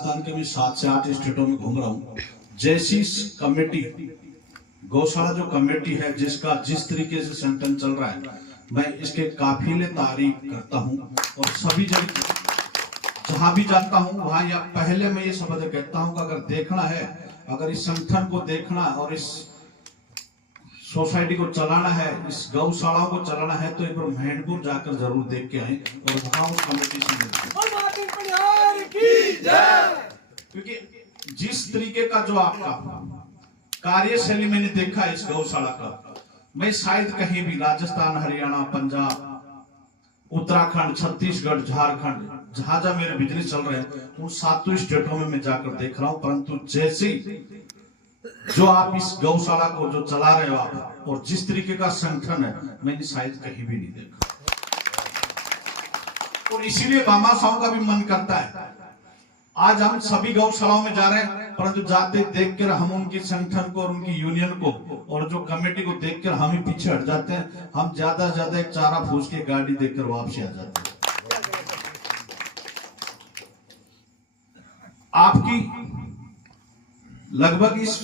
राजस्थान के मैं 7 से 8 स्टेटों में घूम रहा हूँ। जैसी कमेटी गौशाला जो कमेटी है जिसका जिस तरीके से संगठन चल रहा है, मैं इसके काफिले तारीफ करता हूँ। और सभी जगह जहां भी जाता हूँ वहां या पहले मैं ये शब्द कहता हूँ कि अगर देखना है, अगर इस संगठन को देखना और इस सोसाइटी को चलाना है, इस गौशालाओं को चलाना है, तो एक बार मेहनपुर जाकर जरूर देख के आए और वहां उस कमेटी से क्योंकि जिस तरीके का जो आपका कार्यशैली मैंने देखा इस गौशाला का, मैं शायद कहीं भी राजस्थान, हरियाणा, पंजाब, उत्तराखंड, छत्तीसगढ़, झारखंड, जहां जहां मेरे बिजनेस चल रहे हैं उन 7 स्टेटों में मैं जाकर देख रहा हूं। परंतु जैसे जो आप इस गौशाला को जो चला रहे हो आप और जिस तरीके का संगठन है, मैंने शायद कहीं भी नहीं देखा। और इसीलिए भामाशाहों का भी मन करता है। आज हम सभी गौशालाओं में जा रहे हैं, परंतु जाते देखकर हम उनकी संगठन को और उनकी यूनियन को और जो कमेटी को देखकर हम ही पीछे हट जाते हैं। हम ज्यादा से ज्यादा एक चारा फूस के गाड़ी देखकर वापसी आ जाते हैं। आपकी लगभग इस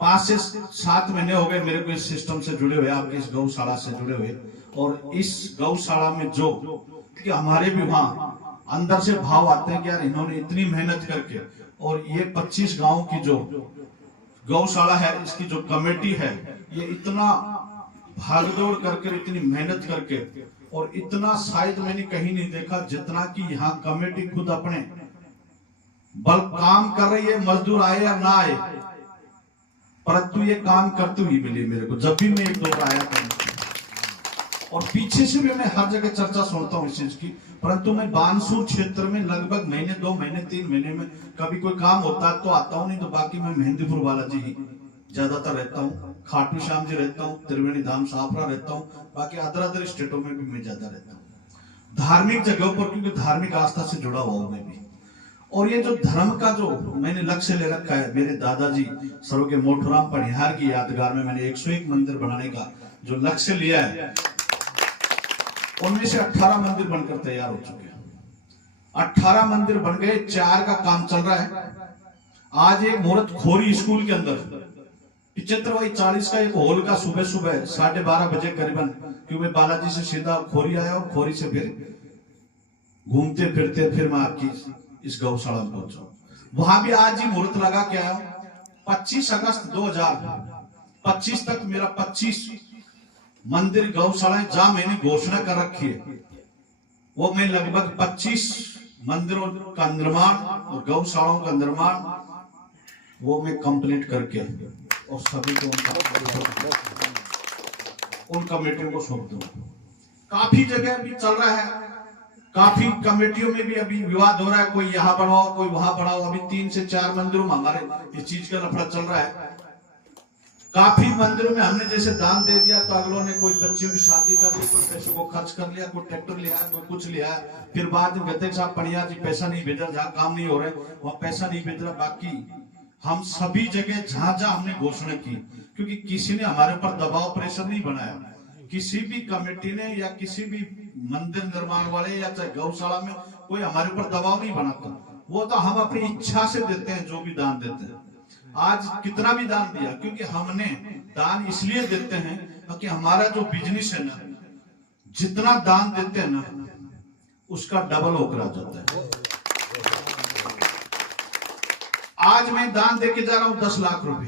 5 से 7 महीने हो गए मेरे को इस सिस्टम से जुड़े हुए, आपके इस गौशाला से जुड़े हुए। और इस गौशाला में जो कि हमारे भी वहां अंदर से भाव आते हैं कि यार इन्होंने इतनी मेहनत करके, और ये 25 गांव की जो गौशाला है, इसकी जो कमेटी है, ये इतना भागदौड़ करके, इतनी मेहनत करके, और इतना शायद मैंने कहीं नहीं देखा जितना कि यहाँ कमेटी खुद अपने बल काम कर रही है। मजदूर आए या ना आए, परंतु ये काम करती हुई मिली मेरे को जब भी मैं एक दो आया था। और पीछे से भी मैं हर जगह चर्चा सुनता हूँ इस चीज की। परंतु मैं बानसूर क्षेत्र में लगभग महीने, 2 महीने, 3 महीने में कभी कोई काम होता तो आता हूँ, नहीं तो बाकी मैं मेहंदीपुर बालाजी ही ज्यादातर रहता हूँ, खाटू श्याम जी रहता हूँ, त्रिवेणी धाम साफरा रहता हूँ, बाकी अदर स्टेटों में भी मैं ज्यादा रहता हूँ धार्मिक जगहों पर, क्योंकि धार्मिक आस्था से जुड़ा हुआ हूँ मैं भी। और ये जो धर्म का जो मैंने लक्ष्य ले रखा है, मेरे दादाजी सर्वज्ञ मोटूराम पनिहार की यादगार में मैंने 101 मंदिर बनाने का जो लक्ष्य लिया है, उनमें से 18 मंदिर बनकर तैयार हो चुके हैं। 18 मंदिर बन गए, 4 का काम चल रहा है। आज एक मुहूर्त खोरी स्कूल के अंदर 75/40 का एक हॉल का सुबह 12:30 बजे करीबन, क्योंकि मैं बालाजी से सीधा खोरी आया और खोरी से फिर घूमते फिरते फिर मैं आपकी इस गौशाला में पहुंचा। वहां भी आज ही मुहूर्त लगा के आया। 25 अगस्त 2025 तक मेरा 25 मंदिर गौशालाएं जहां मैंने घोषणा कर रखी है, वो मैं लगभग 25 मंदिरों का निर्माण और गौशालाओं का निर्माण वो मैं कंप्लीट करके और सभी को उन कमेटियों को सौंप दूं। काफी जगह भी चल रहा है, काफी कमेटियों में भी अभी विवाद हो रहा है, कोई यहाँ बढ़ाओ कोई वहां बढ़ाओ। अभी 3 से 4 मंदिरों में हमारे इस चीज का लफड़ा चल रहा है। काफी मंदिरों में हमने जैसे दान दे दिया तो अगलों ने कोई बच्चियों की शादी कर ली, कोई पैसों को खर्च कर लिया, कोई ट्रैक्टर लिया, कोई कुछ लिया। फिर बाद में कहते साहब पनिया जी पैसा नहीं भेज रहा, जहाँ काम नहीं हो रहे वहां पैसा नहीं भेज रहा। बाकी हम सभी जगह जहां जहां हमने घोषणा की, क्योंकि किसी ने हमारे ऊपर दबाव प्रेशर नहीं बनाया, किसी भी कमेटी ने या किसी भी मंदिर निर्माण वाले या चाहे गौशाला में कोई हमारे ऊपर दबाव नहीं बनाता। वो तो हम अपनी इच्छा से देते हैं, जो भी दान देते हैं। आज कितना भी दान दिया, क्योंकि हमने दान इसलिए देते हैं क्योंकि हमारा जो बिजनेस है ना, जितना दान देते हैं ना उसका डबल होकर आ जाता है। आज मैं दान देके जा रहा हूं 10 लाख रुपए,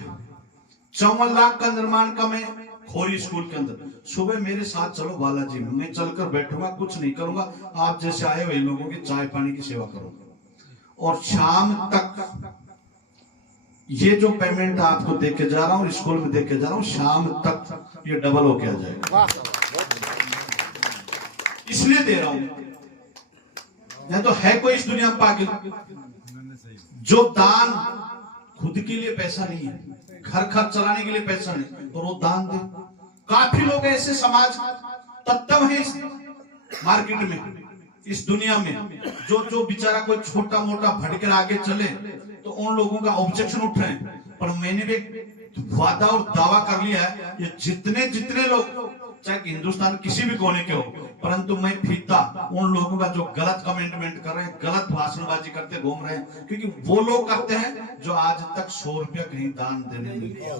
54 लाख का निर्माण का मैं खोरी स्कूल के अंदर। सुबह मेरे साथ चलो बालाजी में, मैं चलकर बैठूंगा, कुछ नहीं करूंगा, आप जैसे आए हुए लोगों की चाय पानी की सेवा करूंगा। और शाम तक ये जो पेमेंट आपको देके जा रहा हूं, स्कूल में देके जा रहा हूं, शाम तक ये डबल होके आ जाएगा। इसलिए दे रहा हूं, नहीं तो है कोई इस दुनिया में पागल जो दान खुद के लिए पैसा नहीं है, घर खर्च चलाने के लिए पैसा नहीं, तो वो दान दे। काफी लोग ऐसे समाज तत्व है इस मार्केट में, इस दुनिया में, जो बेचारा कोई छोटा मोटा भटकर आगे चले तो उन लोगों का ऑब्जेक्शन उठ रहे हैं। पर मैंने भी वादा और दावा कर लिया है, ये जितने लोग चाहे हिंदुस्तान किसी भी कोने के हो, परंतु मैं फीता उन लोगों का जो गलत कमेंटमेंट कर रहे हैं, गलत भाषणबाजी करते घूम रहे हैं, क्योंकि वो लोग करते हैं जो आज तक 100 रुपया कहीं दान देने नहीं दिया।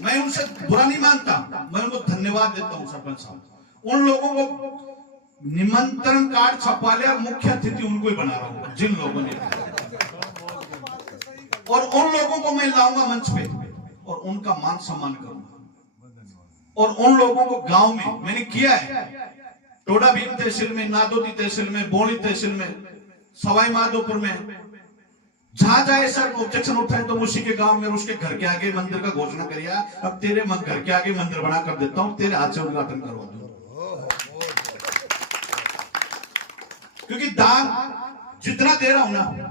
मैं उनसे बुरा नहीं मानता, मैं उनको धन्यवाद देता हूँ सरपंच साहब। उन लोगों को निमंत्रण कार्ड छपवा लिया, मुख्य अतिथि उनको ही बना रहा हूँ जिन लोगों ने, और उन लोगों को मैं लाऊंगा मंच पे और उनका मान सम्मान करूंगा। और उन लोगों को गांव में मैंने किया है, टोडा भीम तहसील में, नादोदी तहसील में, बोली तहसील में, सवाई माधोपुर में, जहां जाए सर ऑब्जेक्शन उठाए तो उसी के गांव में उसके घर के आगे मंदिर का घोषणा करिए, अब तेरे घर के आगे मंदिर बना कर देता हूं, तेरे हाथ से उद्घाटन करवा दूं। क्योंकि दान जितना दे रहा हूं ना,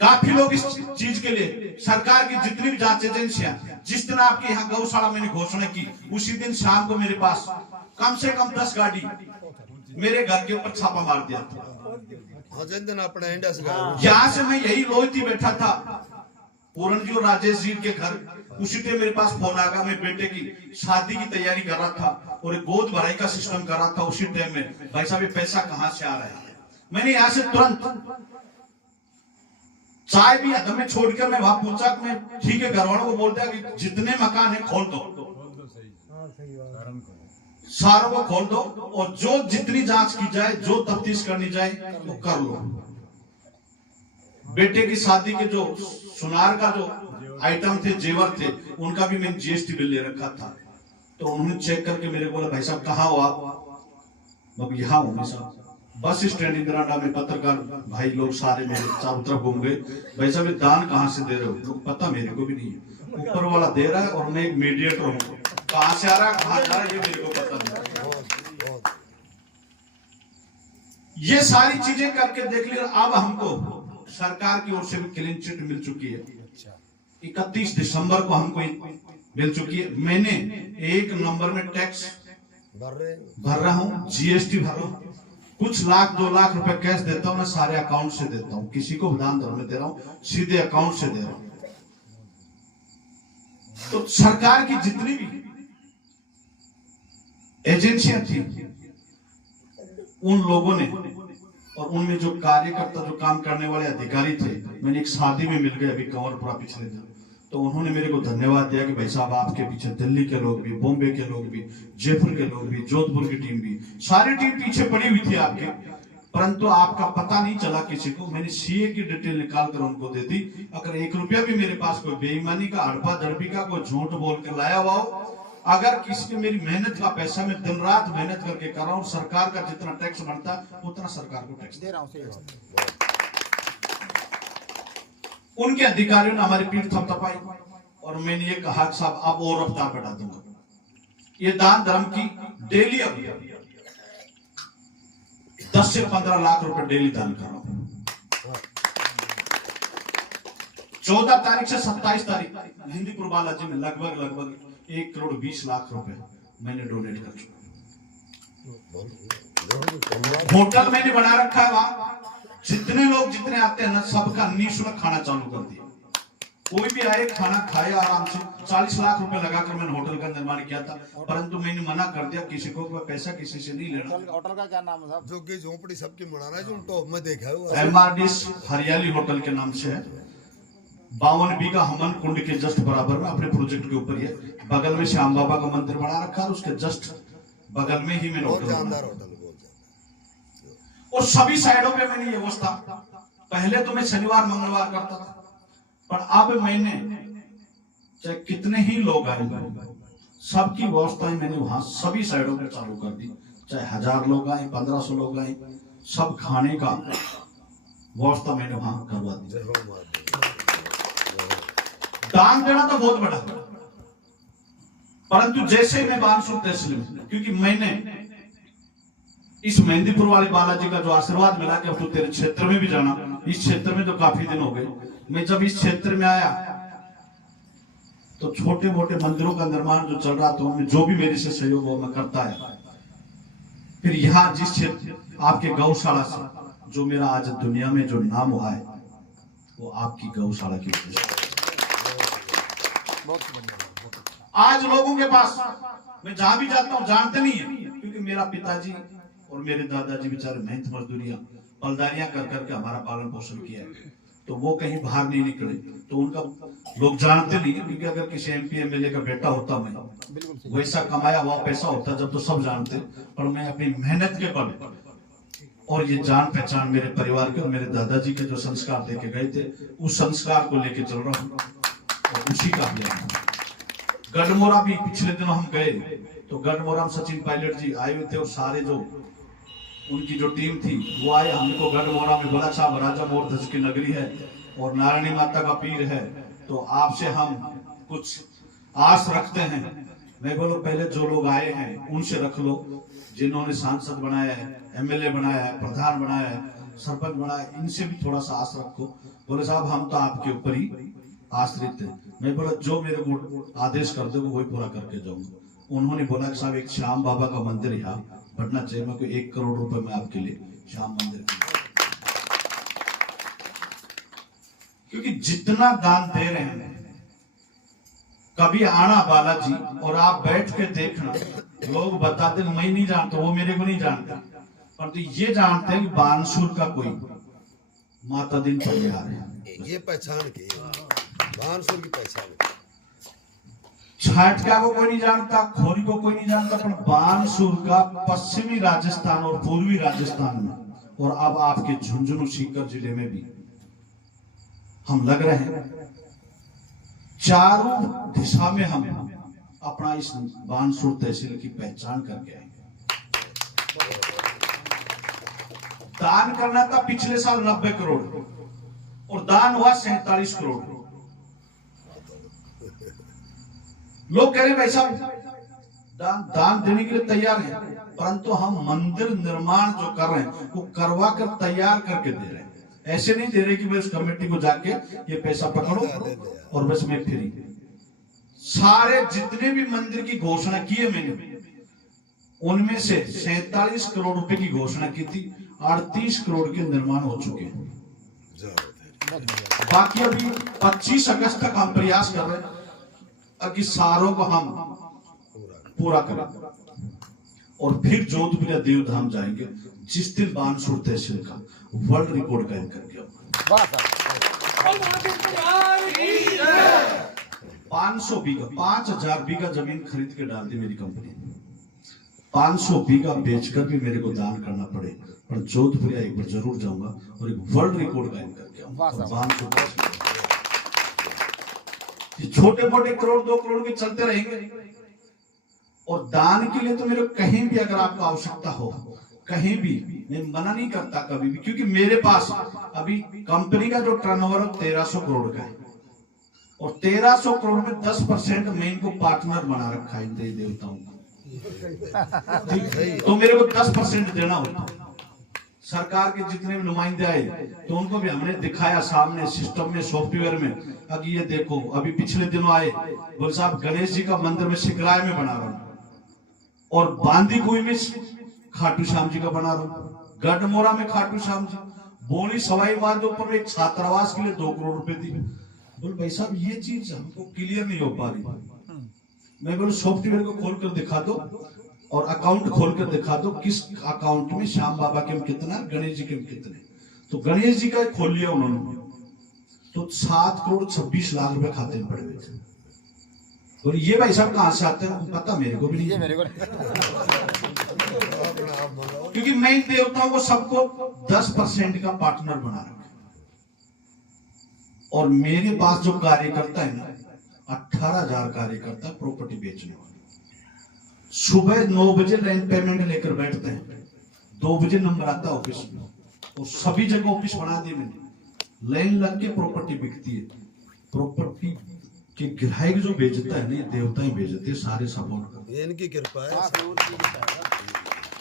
काफी लोग इस चीज के लिए, सरकार की जितनी भी जांच एजेंसियां, जिस दिन आपके यहाँ गौशाला मैंने घोषणा की, उसी दिन शाम को मेरे पास कम से कम 10 गाड़ी मेरे घर के ऊपर छापा मार दिया था। यहाँ से मैं यही लोहिती बैठा था, पूरन जी और राजेश जी के घर, उसी टाइम मेरे पास फोन आ गया, मैं बेटे की शादी की तैयारी कर रहा था और एक गोद भराई का सिस्टम कर रहा था। उसी टाइम में भाई साहब ये पैसा कहां से आ रहा है, मैंने यहाँ से तुरंत चाय भी हद में छोड़कर मैं वहां पहुंचा, मैं ठीक है घर वालों को बोलता कि जितने मकान है खोल दो, सारों को खोल दो, और जो जितनी जांच की जाए, जो तफ्तीश करनी जाए वो कर लो। बेटे की शादी के जो सुनार का जो आइटम थे, जेवर थे, उनका भी मैंने जीएसटी बिल ले रखा था। तो उन्होंने चेक करके मेरे को बोला, भाई साहब कहाँ हो आप? मैं यहाँ हूँ साहब। बस स्टैंड इंदिरा में पत्रकार भाई लोग सारे मेरे चारों तरफ घूम गए, भाई साहब ये दान कहाँ से दे रहे हो? तो पता मेरे को भी नहीं है, ऊपर वाला दे रहा है और मैं एक मीडिएटर हूँ, कहाँ से आ रहा है कहाँ जा रहा है ये मेरे को पता नहीं। ये सारी चीजें करके देख लिया। अब हमको सरकार की ओर से भी क्लीन चिट मिल चुकी है, 31 दिसंबर को हमको मिल चुकी है। मैंने 1 नंबर में टैक्स भर रहा हूँ, जीएसटी भर रहा हूँ, कुछ लाख 2 लाख रुपए कैश देता हूँ ना, सारे अकाउंट से देता हूँ, किसी को दान धर्म में दे रहा हूँ, सीधे अकाउंट से दे रहा हूँ। तो सरकार की जितनी भी एजेंसियां थी, उन लोगों ने और उनमें जो कार्यकर्ता, जो काम करने वाले अधिकारी थे, मैंने एक शादी में मिल गए अभी कंवरपुरा पिछले दिन, तो उन्होंने मेरे को धन्यवाद दिया कि भाई साहब आपके पीछे दिल्ली के लोग भी, बॉम्बे के लोग भी, जयपुर के लोग भी, जोधपुर की टीम भी, सारी टीम पीछे पड़ी हुई थी आपके, परंतु आपका पता नहीं चला किसी को। मैंने सीए की डिटेल निकाल कर उनको दे दी। अगर 1 रुपया भी मेरे पास कोई बेईमानी का, हड़पा दड़पी का, कोई झूठ बोल के लाया हुआ हो, अगर किसी की मेरी मेहनत का पैसा, मैं दिन रात मेहनत करके कर रहा हूँ, सरकार का जितना टैक्स बनता उतना सरकार को टैक्स दे रहा हूँ। उनके अधिकारियों ने हमारी पीठ थपथपाई और मैंने ये कहा साहब अब और रफ्तार बढ़ा दूंगा। ये दान धर्म की डेली अब 10 से 15 लाख रुपए डेली दान कर रहा हूं। 14 तारीख से 27 तारीख हिंदीपुर बालाजी में लगभग 1 करोड़ 20 लाख रुपए मैंने डोनेट कर चुका। होटल मैंने बना रखा है, वहां जितने लोग जितने आते हैं ना, सबका निःशुल्क खाना चालू कर दिया। कोई भी आए खाना खाए आराम से। 40 लाख रुपए लगाकर मैंने होटल का निर्माण किया था, परंतु मैंने मना कर दिया, किसी को पैसा किसी से नहीं लेना। होटल का क्या नाम है साहब? जो कि झोपड़ी सबकी बनाना है, जो टॉप में देखा है एमआरडीएस हरियाली होटल के नाम से है। 52 बीघा हमन कुंड के जस्ट बराबर में, अपने प्रोजेक्ट के ऊपर ही, बगल में श्याम बाबा का मंदिर बना रखा है, उसके जस्ट बगल में ही मैंने होटल। और सभी साइडों पे मैंने ये व्यवस्था, पहले तो मैं शनिवार मंगलवार करता था, पर अब मैंने चाहे कितने ही लोग आए, सबकी व्यवस्थाएं मैंने वहां सभी साइडों पे चालू कर दी। चाहे 1000 लोग आए, 1500 लोग आए, सब खाने का व्यवस्था मैंने वहां करवा दी। दान देना तो बहुत बड़ा, परंतु जैसे मैं बानसूर तहसील में, क्योंकि मैंने इस मेहंदीपुर वाले बालाजी का जो आशीर्वाद मिला कि अब तो तेरे क्षेत्र में भी जाना, इस क्षेत्र में तो काफी दिन हो गए। मैं जब इस क्षेत्र में आया तो छोटे मोटे मंदिरों का निर्माण जो चल रहा था, उनमें जो भी मेरे से सहयोग हो मैं करता है। फिर यहाँ जिस क्षेत्र आपके गौशाला से जो मेरा आज दुनिया में जो नाम हुआ है, वो आपकी गौशाला की वजह से। आज लोगों के पास मैं जहां भी जाता हूं जानते नहीं है, क्योंकि मेरा पिताजी और मेरे दादाजी बेचारे मेहनत मजदूरियां पलदारियां कर करके हमारा पालन पोषण किया है, तो वो कहीं बाहर नहीं निकले, तो उनका लोग जानते नहीं है। क्योंकि अगर किसी एमपी एमएलए का बेटा होता मैं वैसा कमाया हुआ पैसा होता जब, तो सब जानते, पर मैं अपनी मेहनत के बल और ये जान पहचान मेरे परिवार के और मेरे दादाजी के जो संस्कार लेके गए थे उस संस्कार को लेके चल रहा हूँ और उसी का अभियान। गढ़मोरा भी पिछले दिनों हम गए, तो गढ़मोरा में सचिन पायलट जी आए हुए थे और सारे जो उनकी जो टीम थी वो आए, हमको गढ़मोरा में बोला साहब राजा मोर ध्वज की नगरी है और नारायणी माता का पीर है, तो आपसे हम कुछ आस रखते हैं। मैं बोलो पहले जो लोग आए हैं उनसे रख लो, जिन्होंने सांसद बनाया है, एमएलए बनाया है, प्रधान बनाया है, सरपंच बनाया है, इनसे भी थोड़ा सा आस रखो। बोले साहब हम तो आपके ऊपर ही आश्रित है। मैं बोला जो मेरे को आदेश कर दो वही पूरा करके जाऊंगा। उन्होंने बोला कि साहब एक श्याम बाबा का मंदिर यहाँ बढ़ना चाहिए, मैं को 1 करोड़ रुपए में आपके लिए श्याम मंदिर, क्योंकि जितना दान दे रहे हैं कभी आना बालाजी और आप बैठ के देखना, लोग बताते मैं नहीं जानता, वो मेरे को नहीं जानता, परंतु ये जानते हैं कि बानसूर का कोई माता दिन परिवार है, ये पहचान की बानसूर की पहचान। छाटका को कोई नहीं जानता, खोरी को कोई नहीं जानता, पर बानसूर का पश्चिमी राजस्थान और पूर्वी राजस्थान में और अब आपके झुंझुनू सीकर जिले में भी हम लग रहे हैं। चारों दिशा में हम अपना इस बानसूर तहसील की पहचान करके आएंगे। दान करना था पिछले साल 90 करोड़ और दान हुआ 47 करोड़। लोग कह रहे भाई साहब दान देने के लिए तैयार है, परंतु हम मंदिर निर्माण जो कर रहे हैं वो करवा कर तैयार करके दे रहे हैं। ऐसे नहीं दे रहे कि मैं उस कमेटी को जाके ये पैसा पकड़ो और बस मैं फ्री। सारे जितने भी मंदिर की घोषणा की है मैंने, उनमें से 47 करोड़ रुपए की घोषणा की थी, 38 करोड़ के निर्माण हो चुके हैं। बाकी अभी 25 अगस्त तक हम प्रयास कर रहे हैं कि सारों को हम पूरा करें और फिर जोधपुर देवधाम जाएंगे, जिस दिन बानसूर तहसील का वर्ल्ड रिकॉर्ड कायम करके 500 बीघा 5000 बीघा जमीन खरीद के डाल दी मेरी कंपनी ने। 500 बीघा बेचकर भी मेरे को दान करना पड़े, पर जोधपुर एक बार जरूर जाऊंगा और एक वर्ल्ड रिकॉर्ड कायम करके आऊंगा। छोटे मोटे करोड़ 2 करोड़ के चलते रहेंगे और दान के लिए तो मेरे कहीं भी अगर आपको आवश्यकता हो, कहीं भी मैं मना नहीं करता कभी भी, क्योंकि मेरे पास अभी कंपनी का जो टर्नओवर 1300 करोड़ का है और 1300 करोड़ में 10% मैं इनको पार्टनर बना रखा है इन देवताओं को, तो मेरे को 10% देना होता। सरकार के जितने भी नुमाइंदे आए तो उनको भी हमने दिखाया सामने सिस्टम में, सॉफ्टवेयर में, अब ये देखो अभी पिछले दिनों आए बोले साहब गणेश जी का मंदिर में सिकराय में बना रहा हूं और बांदीकुई में खाटू श्याम जी का बना रहा हूं, गढ़मोरा में खाटू श्याम जी, बोनी सवाई माधोपुर में एक छात्रावास के लिए 2 करोड़ रुपए दी। बोले भाई साहब ये चीज हमको क्लियर नहीं हो पा रही। मैं बोले सॉफ्टवेयर को खोल कर दिखा दो और अकाउंट खोल कर दिखा दो, किस अकाउंट में श्याम बाबा के में कितना, गणेश जी के में कितने। तो गणेश जी का खोल लिया उन्होंने, तो 7 करोड़ 26 लाख रुपए खाते में पड़े हुए थे। और ये भाई साहब कहां से आते हैं पता मेरे को भी नहीं, मेरे को क्योंकि मैं इन देवताओं को सबको 10% का पार्टनर बना रखा और मेरे पास जो कार्यकर्ता है ना 18,000 कार्यकर्ता प्रॉपर्टी बेचने वाले। सुबह 9 बजे लैंड पेमेंट लेकर बैठते हैं, 2 बजे नंबर आता है ऑफिस में और सभी जगह ऑफिस बना दिए मैंने, लाइन लग के प्रॉपर्टी बिकती है। प्रॉपर्टी के ग्राहक जो बेचता है ना ये देवता ही बेचते हैं, सारे सपोर्ट करते हैं, इनकी कृपा है।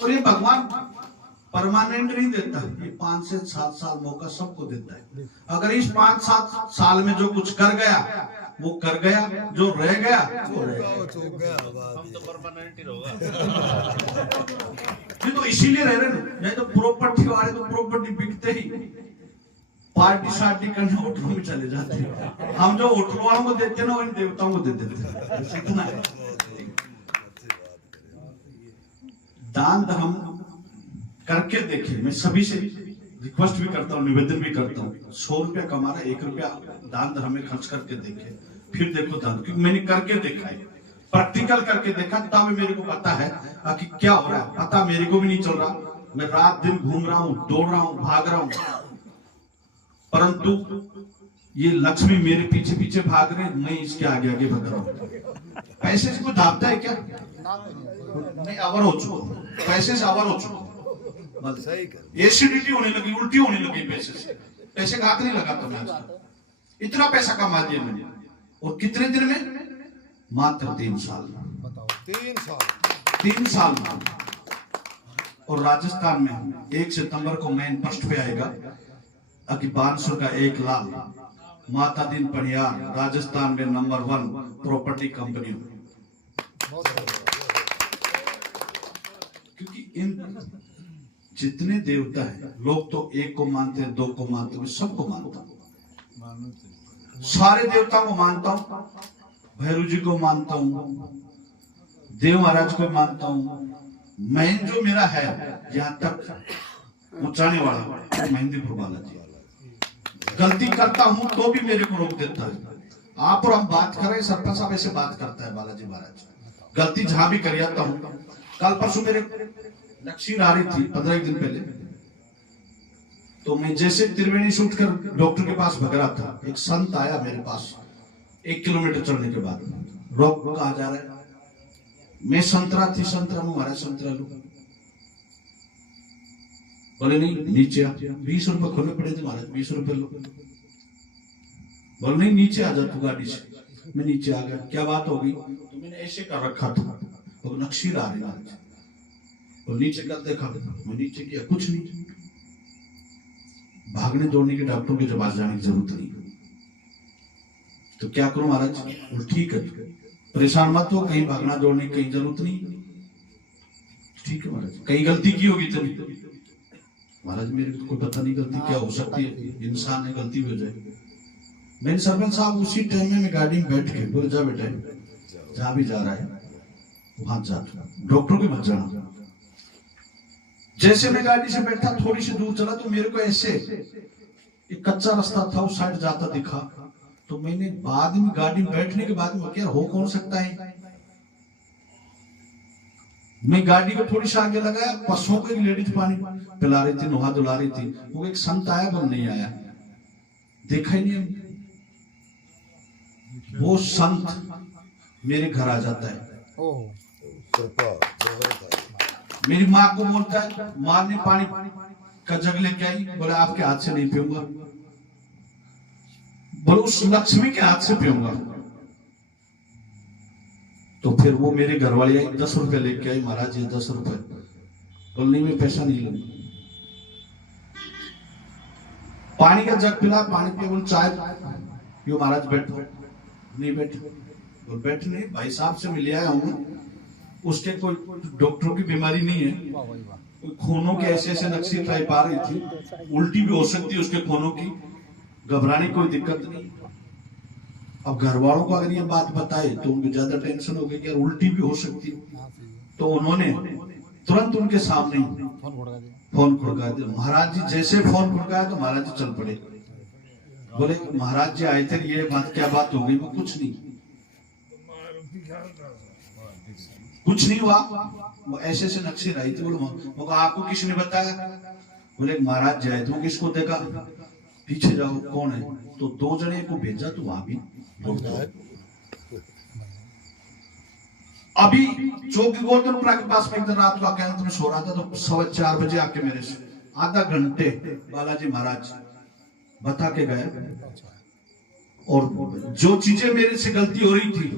और ये भगवान परमानेंट नहीं देता, ये 5 से 7 साल मौका सबको देता है। अगर इस 5-7 साल में जो कुछ कर गया वो कर गया, जो रह गया वो रह गया। हम तो परमानेंट ही होगा। ये तो इसीलिए रह रहे ना, नहीं तो प्रॉपर्टी वाले तो प्रॉपर्टी बिकते ही पार्टी शार्टी करने होटलों में चले जाते हैं। हम जो होटल वालों को देते ना, इन देवताओं को दे देते हैं। इतना है। दान धर्म करके देखिए। मैं सभी से रिक्वेस्ट भी करता हूँ, निवेदन भी करता हूँ, 100 रुपया कमा रहा है, 1 रुपया दान धर्म में खर्च करके देखे, फिर देखो दान। क्योंकि मैंने करके देखा है, प्रैक्टिकल करके देखा, तब मेरे को पता है कि क्या हो रहा है। पता मेरे को भी नहीं चल रहा, मैं रात दिन घूम रहा हूँ, दौड़ रहा हूँ, भाग रहा हूँ, परंतु ये लक्ष्मी मेरे पीछे पीछे भाग रहे, मैं इसके आगे आगे भाग रहा हूँ। पैसे से कोई दाबता है क्या? नहीं, अवर हो चुका, पैसे से अवर हो चुका। एसिडिटी होने लगी, उल्टी होने लगी पैसे से। पैसे का हाथ नहीं लगाता मैं आज। इतना पैसा कमा दिया मैंने, और कितने दिन में? मात्र 3 साल। बताओ, 3 साल। 3 साल। और राजस्थान में 1 सितंबर को मेन फर्स्ट पे आएगा कि 500 का 1 लाख। माता दिन पनियार राजस्थान में नंबर 1 प्रॉपर्टी कंपनी। क्योंकि इन जितने देवता हैं, लोग तो 1 को मानते हैं, 2 को मानते हैं, सबको मानता हूं, सारे देवताओं को मानता हूं। भैरव जी को मानता हूं, देव महाराज को मानता हूं। मैं जो मेरा है यहां तक उचाने वाला महेंद्रपुर बालाजी। गलती करता हूं तो भी मेरे को रोक देता है। आप और हम बात करें, सरपंच साहब ऐसे बात करता है बालाजी महाराज। गलती जहां भी कर जाता हूं। कल परसों मेरे नक्सीर आ रही थी 15 दिन पहले, तो मैं जैसे त्रिवेणी शूट कर डॉक्टर के पास भग रहा था, एक संत आया मेरे पास 1 किलोमीटर चलने के बाद। रोक, कहा जा रहा है? मैं संतरा थी, संतरा में हमारा संतरा लो। बोले नहीं, नीचे आ। 20 रुपए खोले पड़े थे महाराज, 20 रुपए लो। बोले नहीं, नीचे आ जा तू गाड़ी से। मैं नीचे आ गया। क्या बात हो गई? तो मैंने ऐसे कर रखा था, वो नक्सीर आ रही महाराज। और नीचे कर देखा, मैं नीचे किया, कुछ नहीं। भागने दौड़ने के डॉक्टरों के पास जाने की जरूरत नहीं। तो क्या करूं महाराज? बोल ठीक है, परेशान मत हो, कहीं भागना दौड़ने की कहीं जरूरत नहीं। ठीक है महाराज, कहीं गलती की होगी तो नहीं। महाराज मेरे को पता नहीं गलती क्या हो सकती है, इंसान है, गलती भी हो जाए। मैंने सरपंच साहब उसी टाइम में मैं गाड़ी में बैठ के बोले, जा बेटा, जहां भी जा रहा है वहां जा, डॉक्टर के मत जाना। जैसे मैं गाड़ी से बैठा, थोड़ी सी दूर चला तो मेरे को ऐसे एक कच्चा रास्ता था, उस साइड जाता दिखा। तो मैंने बाद में गाड़ी में बैठने के बाद में, क्या हो कौन सकता है, मैं गाड़ी को थोड़ी सी आगे लगाया। पशुओं को एक लेडीज पानी पिला रही थी, नहा धुला रही थी। वो एक संत आया, पर नहीं आया, देखा ही नहीं। वो संत मेरे घर आ जाता है। मेरी माँ को बोलता है, माँ ने पानी का जग लेके आई। बोले आपके हाथ से नहीं पीऊंगा। बोले उस लक्ष्मी के हाथ से पीऊंगा। तो फिर वो मेरे घर वाली आई, 10 रुपए लेके आई। महाराज ये 10 रुपए। बोले नहीं, मैं पैसा नहीं लूंगा। पानी का जग पिला, पानी पिया। बोले चाय पियो महाराज, बैठो। नहीं बैठे। बोले बैठ नहीं, भाई साहब से मिल आया हूं, उसके कोई डॉक्टरों की बीमारी नहीं है, खूनों के ऐसे ऐसे नक्शे टाइप आ रही थी, उल्टी भी हो सकती है उसके खूनों की, घबराने की कोई दिक्कत नहीं। अब घर वालों को अगर ये बात बताए तो उनको ज्यादा टेंशन हो गई कि यार उल्टी भी हो सकती है। तो उन्होंने तुरंत उनके सामने फोन खुड़का दिया। महाराज जी जैसे फोन खुड़काया तो महाराज जी चल पड़े। बोले महाराज जी आए थे, ये बात क्या बात हो गई? वो कुछ नहीं, कुछ नहीं हुआ। वो ऐसे ऐसे नक्शे रही थी। बोले आपको किसने बताया? बोले महाराज जी आए थे। किसको देखा? पीछे जाओ, कौन है? तो 2 जने को भेजा, तो वहां भी अभी चौकी गोल्डनपुरा के पास में एक दिन रात को आके अंत में सो रहा था, तो 4:15 बजे आके मेरे से आधा घंटे बालाजी महाराज बता के गए। और जो चीजें मेरे से गलती हो रही थी,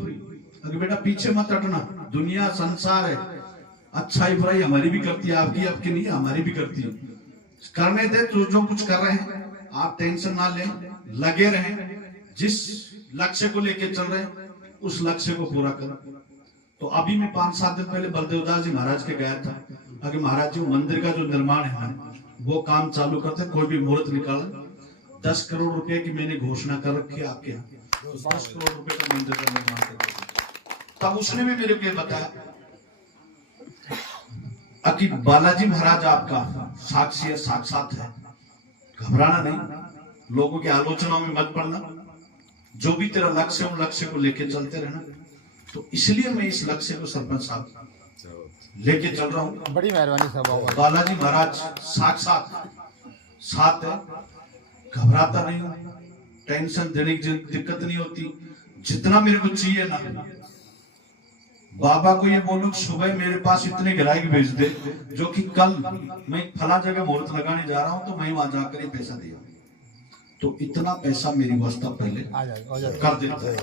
अगर बेटा पीछे मत हटना, दुनिया संसार है, अच्छाई बुराई हमारी भी करती है, आपकी आपकी नहीं, हमारी भी करती है। करने दे, तो जो कुछ कर रहे हैं आप टेंशन ना लें, लगे रहें, जिस लक्ष्य को लेके चल रहे हैं उस लक्ष्य को पूरा करें। तो अभी मैं 5-7 दिन पहले बलदेवदास जी महाराज के गया था। अगर महाराज जी मंदिर का जो निर्माण है वो काम चालू करते, कोई भी मुहूर्त निकाल, 10 करोड़ रुपए की मैंने घोषणा कर रखी है आपके यहाँ, तो 10 करोड़ रुपए का मंदिर का निर्माण कर। तब उसने भी मेरे को ये बताया कि बालाजी महाराज आपका साक्षी है, साक्षात है, घबराना नहीं, लोगों की आलोचनाओं में मत पड़ना, जो भी तेरा लक्ष्य है उन लक्ष्य को लेके चलते रहना। तो इसलिए मैं इस लक्ष्य को सरपंच साहब लेके चल रहा हूँ। बड़ी मेहरबानी साहब, बालाजी महाराज साक्षात साथ है, घबराता नहीं हूँ, टेंशन देने की दिक्कत नहीं होती। जितना मेरे को चाहिए ना, बाबा को ये बोलूं सुबह मेरे पास इतने ग्राहक भेज दे जो कि कल मैं फला जगह मुहूर्त लगाने जा रहा हूं तो मैं वहां जाकर ये पैसा दिया, तो इतना पैसा मेरी व्यवस्था पहले कर देता है।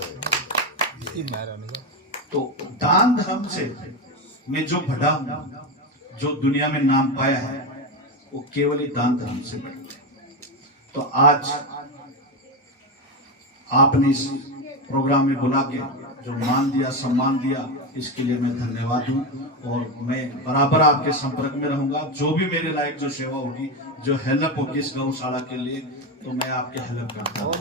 तो दान धर्म से मैं जो बढ़ा हूं, जो दुनिया में नाम पाया है, वो केवल दान धर्म से बढ़ा। तो आज आपने इस प्रोग्राम में बुला के जो मान दिया, सम्मान दिया, इसके लिए मैं धन्यवाद हूँ। और मैं बराबर आपके संपर्क में रहूंगा। जो भी मेरे लायक जो सेवा होगी, जो हेल्प होगी इस गौशाला के लिए, तो मैं आपके हेल्प करता हूँ।